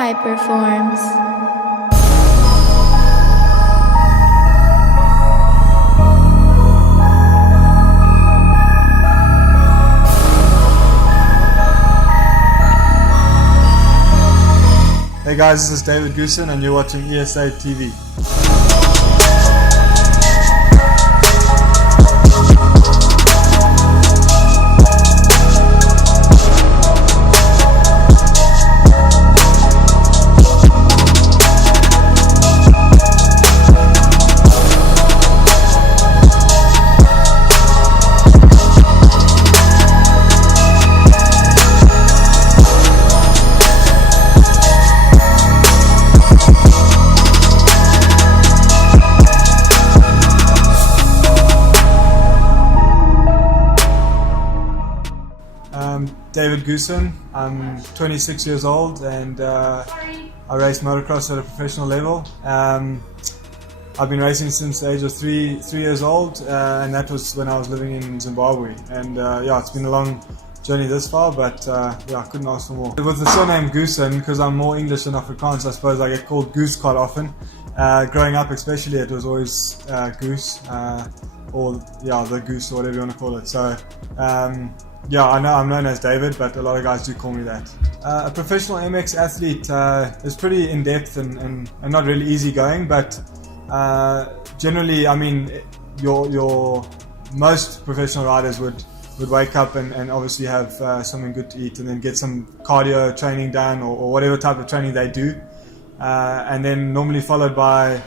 Hyperforms. Hey guys, this is David Goosen and you're watching ESA TV. David Goosen. I'm 26 years old and I race motocross at a professional level. I've been racing since the age of three years old and that was when I was living in Zimbabwe. And yeah, it's been a long journey this far, but yeah, I couldn't ask for more. With the surname Goosen, because I'm more English than Afrikaans, I suppose I get called Goose quite often. Growing up especially, it was always Goose, or yeah, the Goose or whatever you want to call it. So yeah, I know I'm known as David, but a lot of guys do call me that. A professional MX athlete is pretty in-depth and not really easygoing, but generally, I mean, your most professional riders would wake up and obviously have something good to eat and then get some cardio training done or whatever type of training they do, and then normally followed by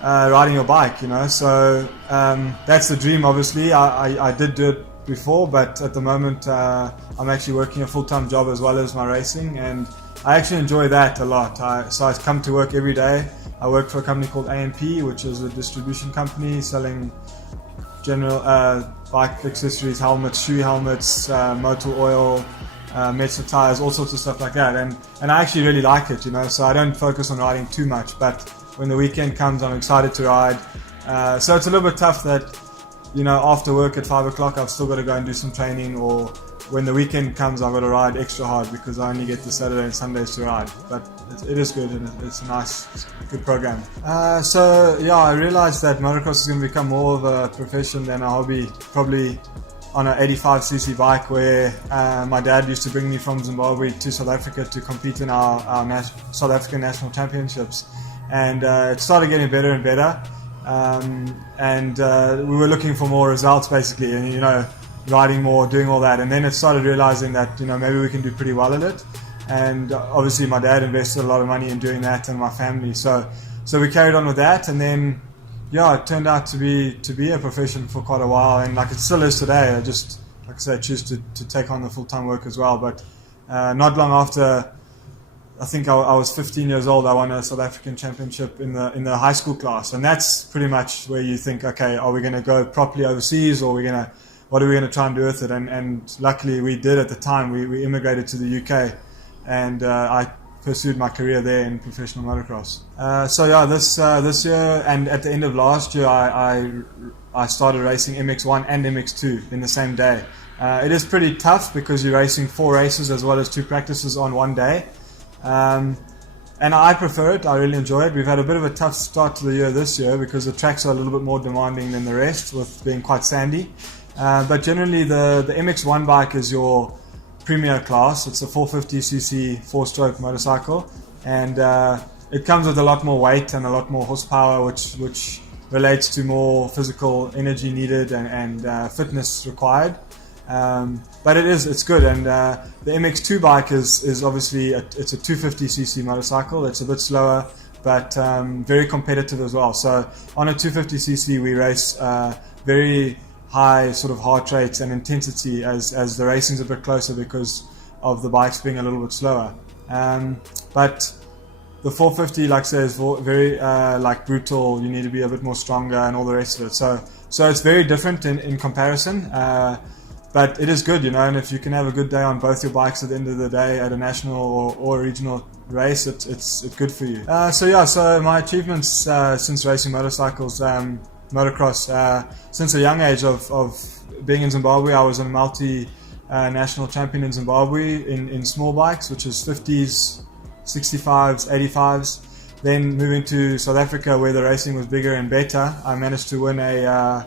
riding your bike, you know. So that's the dream, obviously. I did do it before, but at the moment I'm actually working a full-time job as well as my racing, and I actually enjoy that a lot. So I come to work every day. I work for a company called M.M.R, which is a distribution company selling general bike accessories, helmets, shoe helmets, motor oil, metal tires, all sorts of stuff like that, and I actually really like it, you know. So I don't focus on riding too much, but when the weekend comes I'm excited to ride. So it's a little bit tough that, you know, after work at 5 o'clock I've still got to go and do some training, or when the weekend comes I've got to ride extra hard because I only get the Saturday and Sundays to ride. But it is good and it's a nice, good program. So yeah, I realized that motocross is going to become more of a profession than a hobby, probably on an 85cc bike, where my dad used to bring me from Zimbabwe to South Africa to compete in our South African national championships, and it started getting better and better. And we were looking for more results basically, and you know, riding more, doing all that, and then it started realizing that, you know, maybe we can do pretty well at it. And obviously my dad invested a lot of money in doing that, and my family, so we carried on with that, and then yeah, it turned out to be a profession for quite a while, and like it still is today. I just, like I say, choose to take on the full-time work as well. But not long after, I think I was 15 years old, I won a South African championship in the high school class, and that's pretty much where you think, okay, are we going to go properly overseas, or what are we going to try and do with it? And luckily we did at the time. We immigrated to the UK, and I pursued my career there in professional motocross. So yeah, this year and at the end of last year, I started racing MX1 and MX2 in the same day. It is pretty tough because you're racing 4 races as well as 2 practices on one day. And I prefer it. I really enjoy it. We've had a bit of a tough start to the year this year because the tracks are a little bit more demanding than the rest, with being quite sandy. But generally the MX1 bike is your premier class. It's a 450cc 4-stroke motorcycle, and it comes with a lot more weight and a lot more horsepower, which relates to more physical energy needed and fitness required. But it's good, and the MX2 bike is obviously it's a 250cc motorcycle. It's a bit slower, but very competitive as well. So on a 250cc we race very high sort of heart rates and intensity as the racing's a bit closer because of the bikes being a little bit slower. But the 450, like I say, is very like brutal. You need to be a bit more stronger and all the rest of it. So it's very different in comparison. But it is good, you know, and if you can have a good day on both your bikes at the end of the day at a national or a regional race, it's good for you. So my achievements since racing motorcycles, motocross, since a young age of being in Zimbabwe, I was a multi national champion in Zimbabwe in small bikes, which is 50s, 65s, 85s. Then moving to South Africa where the racing was bigger and better, I managed to win a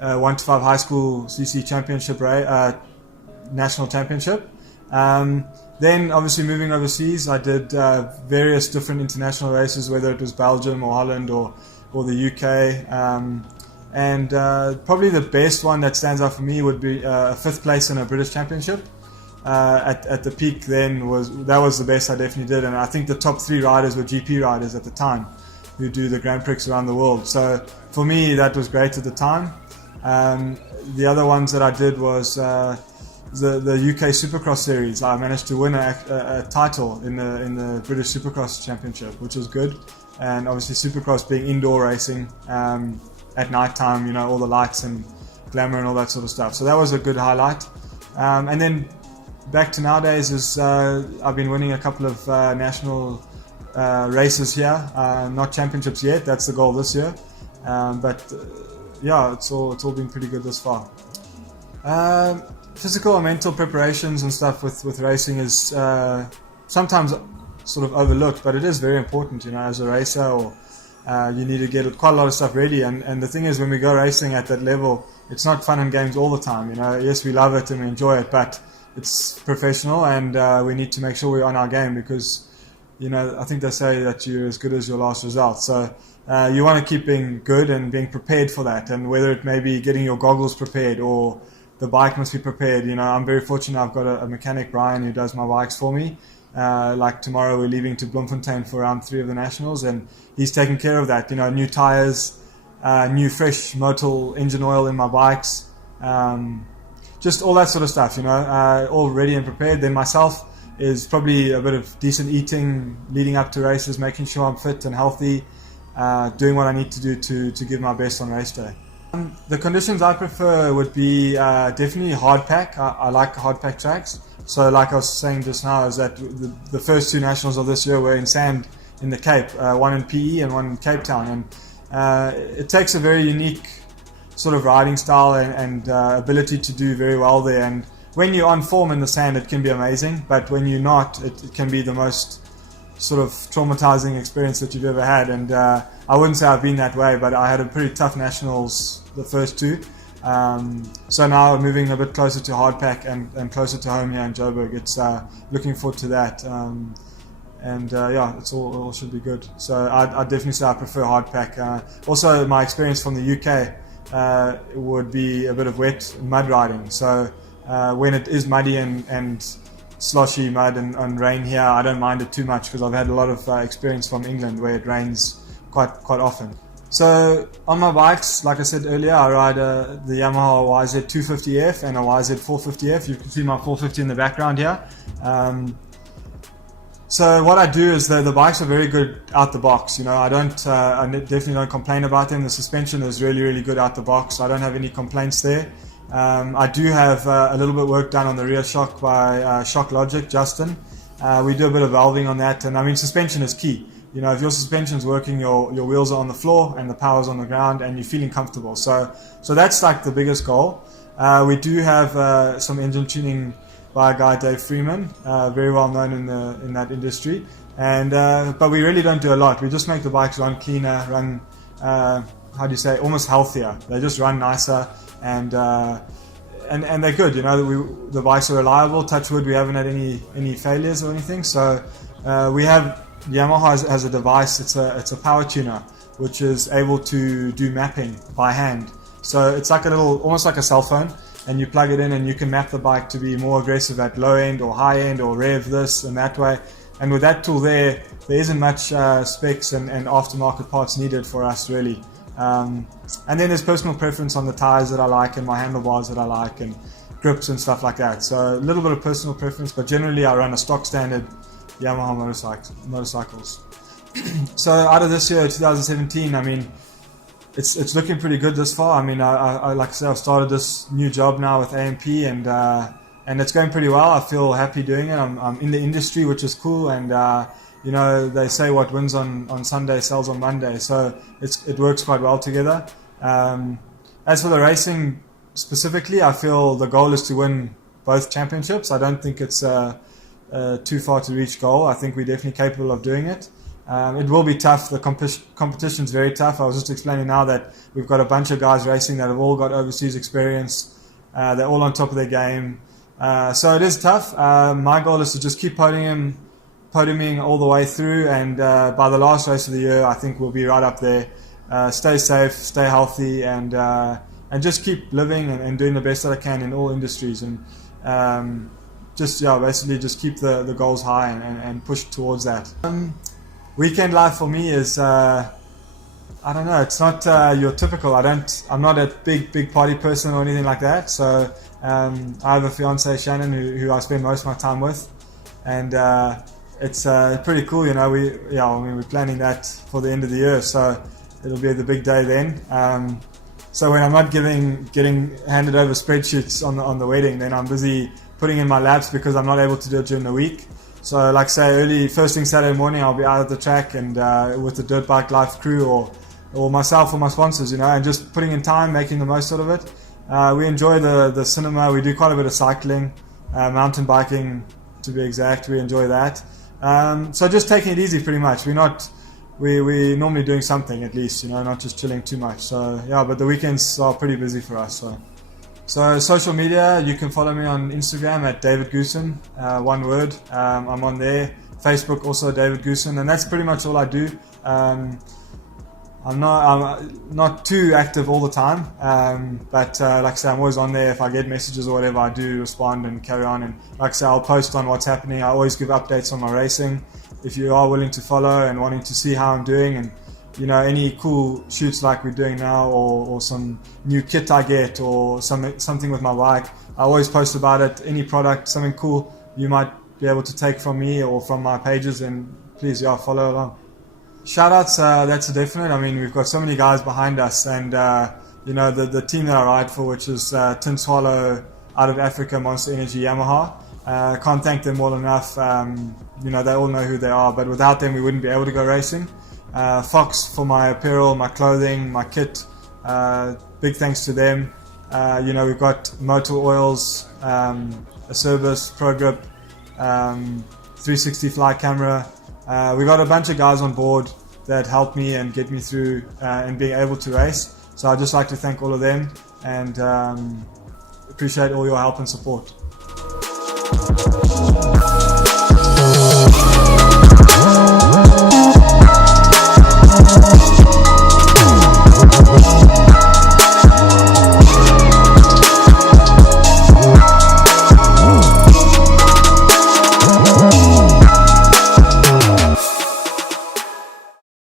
1 to 5 high school CC championship, national championship. Then obviously moving overseas, I did various different international races, whether it was Belgium or Holland or the UK. And probably the best one that stands out for me would be a 5th place in a British championship. At the peak then was the best I definitely did, and I think the top 3 riders were GP riders at the time who do the Grand Prix around the world. So for me that was great at the time. The other ones that I did was the UK Supercross series. I managed to win a title in the British Supercross Championship, which was good. And obviously Supercross being indoor racing at night time, you know, all the lights and glamour and all that sort of stuff. So that was a good highlight. And then back to nowadays is I've been winning a couple of national races here, not championships yet. That's the goal this year. Yeah, it's all been pretty good thus far. Physical and mental preparations and stuff with racing is sometimes sort of overlooked, but it is very important, you know, as a racer, or you need to get quite a lot of stuff ready. And the thing is, when we go racing at that level, it's not fun and games all the time, you know. Yes, we love it and we enjoy it, but it's professional, and we need to make sure we're on our game, because, you know, I think they say that you're as good as your last result. So you want to keep being good and being prepared for that, and whether it may be getting your goggles prepared or the bike must be prepared. You know, I'm very fortunate. I've got a mechanic, Brian, who does my bikes for me. Like tomorrow we're leaving to Bloemfontein for round 3 of the Nationals, and he's taking care of that. You know, new tires, new fresh motor engine oil in my bikes, just all that sort of stuff, you know, all ready and prepared. Then myself is probably a bit of decent eating leading up to races, making sure I'm fit and healthy, doing what I need to do to give my best on race day. The conditions I prefer would be definitely hard pack. I like hard pack tracks. So like I was saying just now, is that the first 2 Nationals of this year were in sand in the Cape, one in PE and one in Cape Town. And it takes a very unique sort of riding style and ability to do very well there. And when you're on form in the sand, it can be amazing, but when you're not, it can be the most sort of traumatizing experience that you've ever had. And I wouldn't say I've been that way, but I had a pretty tough Nationals the first 2. So now moving a bit closer to hardpack and closer to home here in Joburg. It's looking forward to that. Yeah, it's all should be good. So I'd definitely say I prefer hardpack. Also, my experience from the UK would be a bit of wet mud riding. So when it is muddy and sloshy mud and rain here, I don't mind it too much, because I've had a lot of experience from England where it rains quite often. So on my bikes, like I said earlier, I ride the Yamaha YZ 250F and a YZ 450F. You can see my 450 in the background here. So what I do is the bikes are very good out the box. You know, I definitely don't complain about them. The suspension is really good out the box. I don't have any complaints there. I do have a little bit work done on the rear shock by Shock Logic, Justin. We do a bit of valving on that, and I mean, suspension is key. You know, if your suspension's working, your wheels are on the floor and the power's on the ground and you're feeling comfortable. So that's like the biggest goal. We do have some engine tuning by a guy, Dave Freeman, very well known in that industry. And but we really don't do a lot. We just make the bikes run cleaner, run almost healthier. They just run nicer, and they're good. You know, the bikes are reliable. Touch wood, we haven't had any failures or anything. So we have. Yamaha has a device. It's a power tuner, which is able to do mapping by hand. So it's like almost like a cell phone, and you plug it in and you can map the bike to be more aggressive at low end or high end, or rev this and that way. And with that tool there isn't much specs and aftermarket parts needed for us really. And then there's personal preference on the tires that I like and my handlebars that I like and grips and stuff like that. So a little bit of personal preference, but generally I run a stock standard Yamaha motorcycles. So out of this year, 2017, I mean, it's looking pretty good this far. I mean, I like I said, I've started this new job now with AMP, and it's going pretty well. I feel happy doing it. I'm in the industry, which is cool, and you know, they say what wins on Sunday sells on Monday, so it works quite well together. As for the racing specifically, I feel the goal is to win both championships. I don't think it's too far to reach goal. I think we're definitely capable of doing it. It will be tough. The competition's very tough. I was just explaining now that we've got a bunch of guys racing that have all got overseas experience. They're all on top of their game. So it is tough. My goal is to just keep podiuming all the way through, and by the last race of the year, I think we'll be right up there. Stay safe, stay healthy, and just keep living and doing the best that I can in all industries, and basically just keep the goals high and push towards that. Weekend life for me is I don't know. It's not your typical. I'm not a big party person or anything like that. So I have a fiance, Shannon, who I spend most of my time with, and it's pretty cool. You know, we're planning that for the end of the year. So it'll be the big day then. So when I'm not getting handed over spreadsheets on the wedding, then I'm busy putting in my laps because I'm not able to do it during the week. So like say first thing Saturday morning, I'll be out at the track and with the Dirt Bike Life crew or myself or my sponsors, you know, and just putting in time, making the most out of it. We enjoy the cinema. We do quite a bit of cycling, mountain biking to be exact. We enjoy that. So just taking it easy pretty much. We're normally doing something at least, you know, not just chilling too much. So yeah, but the weekends are pretty busy for us. So social media, you can follow me on Instagram at David Goosen, one word. I'm on there. Facebook also David Goosen, and that's pretty much all I do. I'm not too active all the time, but like I say, I'm always on there. If I get messages or whatever, I do respond and carry on. And like I say, I'll post on what's happening. I always give updates on my racing. If you are willing to follow and wanting to see how I'm doing, and you know, any cool shoots like we're doing now, or some new kit I get, or something with my bike, I always post about it. Any product, something cool you might be able to take from me or from my pages, and please, follow along. Shoutouts, that's a definite. I mean, we've got so many guys behind us, and you know, the team that I ride for, which is Tintswalo out of Africa, Monster Energy Yamaha. Can't thank them all enough. You know, they all know who they are, but without them we wouldn't be able to go racing. Fox for my apparel, my clothing, my kit, big thanks to them. You know, we've got Motor Oils, a service, Pro Grip, 360 fly camera. We got a bunch of guys on board that helped me and get me through and being able to race. So I'd just like to thank all of them, and appreciate all your help and support.